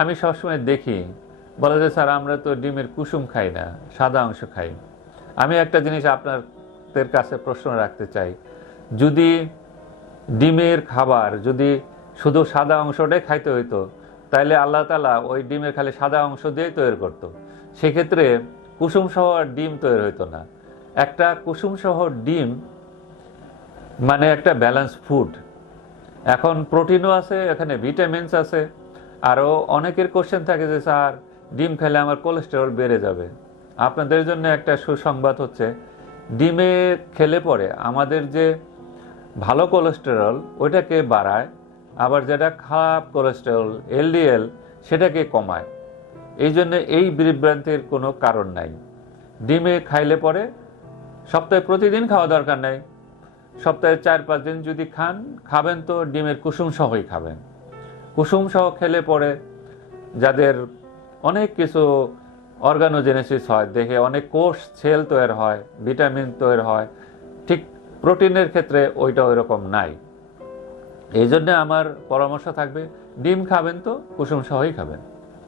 আমি সবসময় দেখি, বলে যে, স্যার, আমরা তো ডিমের কুসুম খাই না, সাদা অংশ খাই। আমি একটা জিনিস আপনাদের কাছে প্রশ্ন রাখতে চাই। যদি ডিমের খাবার, যদি শুধু সাদা অংশটাই খাইতে হইতো, তাইলে আল্লাহ তালা ওই ডিমের খালি সাদা অংশ দিয়েই তৈরি করতো। সেক্ষেত্রে কুসুম সহ ডিম তৈরি হইতো না। একটা কুসুম সহ ডিম মানে একটা ব্যালেন্স ফুড। এখন প্রোটিনও আছে, এখানে ভিটামিনস আছে। আরও অনেকের কোশ্চেন থাকে যে, স্যার, ডিম খেলে আমার কোলেস্টেরল বেড়ে যাবে। আপনাদের জন্য একটা সুসংবাদ হচ্ছে, ডিমে খেলে পরে আমাদের যে ভালো কোলেস্টেরল ওইটাকে বাড়ায়, আবার যেটা খারাপ কোলেস্টেরল এলডিএল সেটাকে কমায়। এই জন্য এই বিভ্রান্তির কোনো কারণ নাই। ডিমে খাইলে পরে সপ্তাহে প্রতিদিন খাওয়া দরকার নাই। সপ্তাহে চার পাঁচ দিন যদি খান, খাবেন তো ডিমের কুসুম সহই খাবেন। কুসুম সহ খেলে পড়ে, যাদের অনেক কিছু অর্গানোজেনেসিস হয়, দেহে অনেক কোষ সেল তৈরি হয়, ভিটামিন তৈরি হয়, ঠিক প্রোটিনের ক্ষেত্রে ওইটা ওই রকম নাই। এই জন্যে আমার পরামর্শ থাকবে, ডিম খাবেন তো, কুসুম সহই খাবেন।